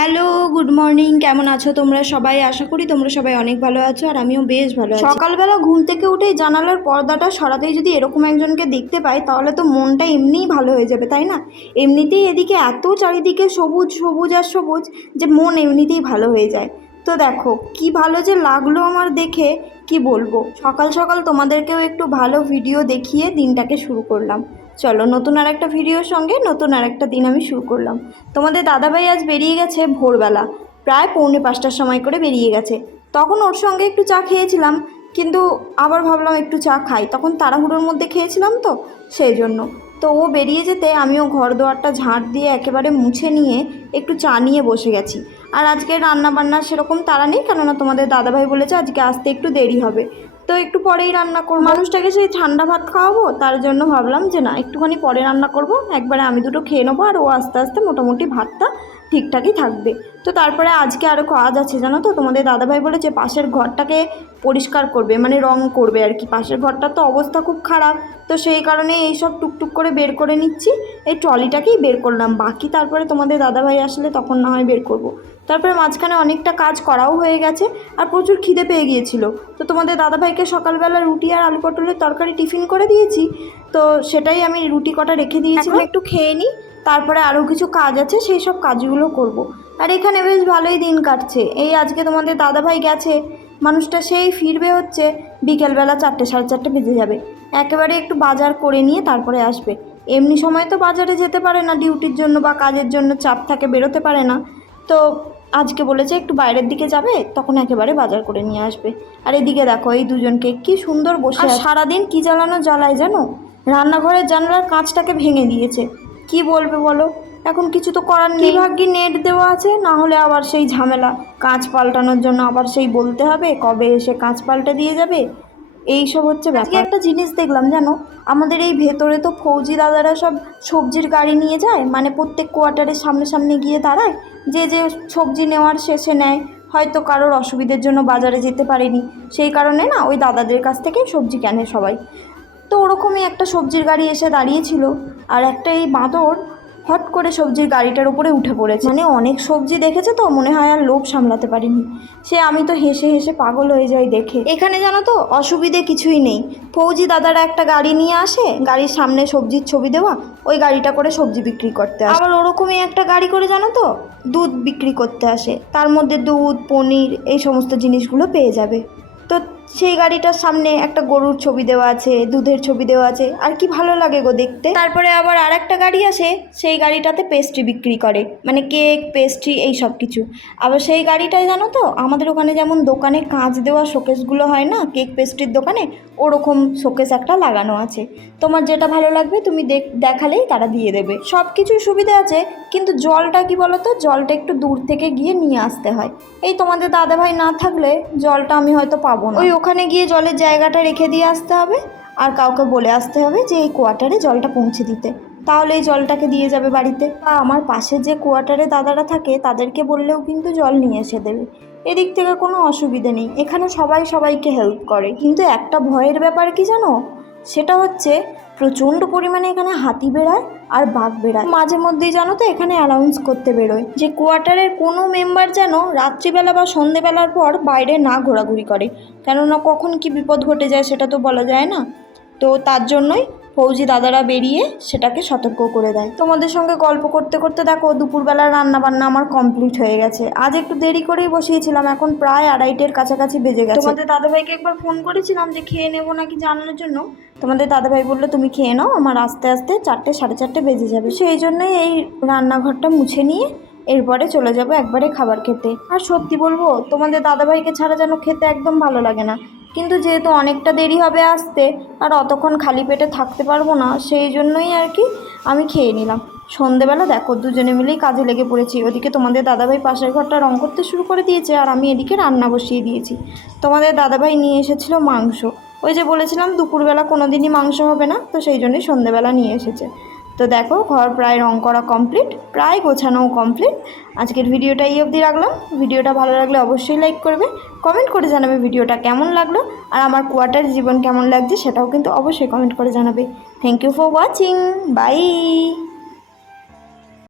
Hello, good morning. কেমন আছো তোমরা সবাই? আশা করি তোমরা সবাই অনেক ভালো আছো আর আমিও বেশ ভালো আছি। সকালবেলা ঘুম থেকে উঠে জানালার পর্দাটা সরাতেই যদি এরকম একজনকে দেখতে পাই, তাহলে তো মনটা এমনিই ভালো হয়ে যাবে, তাই না? এমনিতেই এদিকে এত চারিদিকে সবুজ সবুজ আর সবুজ যে মন এমনিতেই ভালো হয়ে যায়। তো দেখো, কি ভালো যে লাগল আমার দেখে, কি বলব? সকাল সকাল তোমাদেরকেও একটু ভালো ভিডিও দেখিয়ে দিনটাকে শুরু করলাম। চলো, নতুন আর একটা ভিডিওর সঙ্গে নতুন আর একটা দিন আমি শুরু করলাম। তোমাদের দাদাভাই আজ বেরিয়ে গেছে ভোরবেলা, প্রায় পৌনে পাঁচটার সময় করে বেরিয়ে গেছে। তখন ওর সঙ্গে একটু চা খেয়েছিলাম, কিন্তু আবার ভাবলাম একটু চা খাই। তখন তাড়াহুড়োর মধ্যে খেয়েছিলাম তো, সেই জন্য। তো ও বেরিয়ে যেতে আমিও ঘর দোয়ারটা ঝাঁট দিয়ে একেবারে মুছে নিয়ে একটু চা নিয়ে বসে গেছি। আর আজকে রান্না বান্না সেরকম তাড়া নেই, কেননা তোমাদের দাদাভাই বলেছে আজকে আসতে একটু দেরি হবে। তো একটু পরেই রান্না করব। মানুষটাকে সেই ঠান্ডা ভাত খাওয়াবো, তার জন্য ভাবলাম যে না, একটুখানি পরে রান্না করব। একবারে আমি দুটো খেয়ে নেব আর ও আস্তে আস্তে মোটামুটি ভাতটা ঠিকঠাকই থাকবে। তো তারপরে আজকে আরও কাজ আছে, জানো তো? তোমাদের দাদাভাই বলেছে পাশের ঘরটাকে পরিষ্কার করবে মানে রং করবে আর কি। পাশের ঘরটার তো অবস্থা খুব খারাপ। তো সেই কারণে এইসব টুকটুক করে বের করে নিচ্ছি। এই ট্রলিটাকেই বের করলাম। বাকি তারপরে তোমাদের দাদাভাই আসলে তখন না হয় বের করব। তারপরে মাঝখানে অনেকটা কাজ করাও হয়ে গেছে আর প্রচুর খিদে পেয়ে গিয়েছিল। তো তোমাদের দাদাভাইকে সকালবেলা রুটি আর আলু পটলের তরকারি টিফিন করে দিয়েছি। তো সেটাই আমি রুটি কটা রেখে দিয়েছিলাম। একটু খেয়ে নিই তারপরে আরও কিছু কাজ আছে সেই সব কাজগুলো করব। আর এখানে বেশ ভালোই দিন কাটছে। এই আজকে তোমাদের দাদাভাই গেছে মানুষটা সেই ফিরবে হচ্ছে বিকেলবেলা চারটে সাড়ে চারটে বেজে যাবে। একেবারে একটু বাজার করে নিয়ে তারপরে আসবে। এমনি সময় তো বাজারে যেতে পারে না ডিউটির জন্য বা কাজের জন্য চাপ থাকে বেরোতে পারে না। তো আজকে বলেছে একটু বাইরের দিকে যাবে তখন একেবারে বাজার করে নিয়ে আসবে। আর এদিকে দেখো এই দুজনকে কি সুন্দর বসে সারাদিন কি জ্বালানো জ্বালায় জানো? রান্নাঘরের জানলার কাঁচটাকে ভেঙে দিয়েছে। কি বলবে বলো? এখন কিছু তো করার নেই। ভাগ্যি নেট দেওয়া আছে না হলে আবার সেই ঝামেলা। কাঁচ পাল্টানোর জন্য আবার সেই বলতে হবে কবে এসে কাঁচ পাল্টে দিয়ে যাবে? এই সব হচ্ছে ব্যাপার। একটা জিনিস দেখলাম জানো? আমাদের এই ভেতরে তো ফৌজি দাদারা সব সবজির গাড়ি নিয়ে যায় মানে প্রত্যেক কোয়ার্টারের সামনে সামনে গিয়ে দাঁড়ায়। যে যে সবজি নেওয়ার শেষে নেয় হয়তো কারোর অসুবিধের জন্য বাজারে যেতে পারেনি। সেই কারণে না ওই দাদাদের কাছ থেকে সবজি কেনে সবাই। তো ওরকমই একটা সবজির গাড়ি এসে দাঁড়িয়েছিল। আর একটা এই বাঁদর হট করে সবজির গাড়িটার উপরে উঠে পড়েছে। মানে অনেক সবজি দেখেছে তো, মনে হয় আর লোভ সামলাতে পারিনি। সে আমি তো হেসে হেসে পাগল হয়ে যাই দেখে। এখানে জানো তো, অসুবিধে কিছুই নেই। ফৌজি দাদারা একটা গাড়ি নিয়ে আসে, গাড়ির সামনে সবজির ছবি দেওয়া, ওই গাড়িটা করে সবজি বিক্রি করতে আসে। আবার ওরকমই একটা গাড়ি করে জানো তো, দুধ বিক্রি করতে আসে। তার মধ্যে দুধ, পনির, এই সমস্ত জিনিসগুলো পেয়ে যাবে। তো সেই গাড়িটার সামনে একটা গরুর ছবি দেওয়া আছে, দুধের ছবি দেওয়া আছে। আর কি ভালো লাগে গো দেখতে। তারপরে আবার আর একটা গাড়ি আসে, সেই গাড়িটাতে পেস্ট্রি বিক্রি করে। মানে কেক পেস্ট্রি এই সব কিছু। আবার সেই গাড়িটাই জানো তো, আমাদের ওখানে যেমন দোকানে কাঁচ দেওয়া শোকেসগুলো হয় না কেক পেস্ট্রির দোকানে, ওরকম শোকেস একটা লাগানো আছে। তোমার যেটা ভালো লাগবে তুমি দেখ, দেখালেই তারা দিয়ে দেবে। সব কিছুই সুবিধা আছে, কিন্তু জলটা কি বলো তো জলটা একটু দূর থেকে গিয়ে নিয়ে আসতে হয়। এই তোমাদের দাদাভাই না থাকলে জলটা আমি হয়তো পাবো না। ওই ওখানে গিয়ে জলের জায়গাটা রেখে দিয়ে আসতে হবে আর কাউকে বলে আসতে হবে যে এই কোয়ার্টারে জলটা পৌঁছে দিতে। তাহলে এই জলটাকে দিয়ে যাবে বাড়িতে। বা আমার পাশে যে কোয়ার্টারে দাদারা থাকে, তাদেরকে বললেও কিন্তু জল নিয়ে এসে দেবে। এদিক থেকে কোনো অসুবিধে নেই। এখানে সবাই সবাইকে হেল্প করে। কিন্তু একটা ভয়ের ব্যাপার কি জানো? সেটা হচ্ছে প্রচণ্ড পরিমাণে এখানে হাতি বেড়ায় আর বাঘ বেড়ায়। মাঝে মধ্যেই জানো তো এখানে অ্যানাউন্স করতে বেরোয় যে কোয়ার্টারের কোনো মেম্বার যেন রাত্রিবেলা বা সন্ধেবেলার পর বাইরে না ঘোরাঘুরি করে। কেননা কখন কি বিপদ ঘটে যায় সেটা তো বলা যায় না। তো তার জন্যই ফৌজি দাদারা বেরিয়ে সেটাকে সতর্ক করে দেয়। তোমাদের সঙ্গে গল্প করতে করতে দেখো দুপুরবেলার রান্না বান্না আমার কমপ্লিট হয়ে গেছে। আজ একটু দেরি করেই বসিয়েছিলাম এখন প্রায় আড়াইটের কাছাকাছি বেজে গেছে। তোমাদের দাদাভাইকে একবার ফোন করেছিলাম যে খেয়ে নেব নাকি জানানোর জন্য। তোমাদের দাদাভাই বলল তুমি খেয়ে নাও আমার আস্তে আস্তে চারটে সাড়ে চারটে বেজে যাবে। সেই জন্যই এই রান্নাঘরটা মুছে নিয়ে এরপরে চলে যাব একবারে খাবার খেতে। আর সত্যি বলব তোমাদের দাদাভাইকে ছাড়া যেন খেতে একদম ভালো লাগে না। কিন্তু যেহেতু অনেকটা দেরি হবে আসতে, আর অতক্ষণ খালি পেটে থাকতে পারব না, সেই জন্যই আর কি আমি খেয়ে নিলাম। সন্ধেবেলা দেখো, দুজনে মিলেই কাজে লেগে পড়েছি। ওদিকে তোমাদের দাদাভাই পাশের ঘরটা রং করতে শুরু করে দিয়েছে, আর আমি এদিকে রান্না বসিয়ে দিয়েছি। তোমাদের দাদাভাই নিয়ে এসেছিল মাংস। ওই যে বলেছিলাম, দুপুরবেলা কোনো দিনই মাংস হবে না, তো সেই জন্যই সন্ধেবেলা নিয়ে এসেছে। তো দেখো, ঘর প্রায় রং করা কমপ্লিট প্রায় গোছানোও কমপ্লিট আজকের ভিডিওটা এই অবধি রাখলাম। ভিডিওটা ভালো লাগলে অবশ্যই লাইক করবে কমেন্ট করে জানাবে ভিডিওটা কেমন লাগল, আর আমার কোয়ার্টার জীবন কেমন লাগছে সেটাও কিন্তু অবশ্যই কমেন্ট করে জানাবে। Thank you for watching bye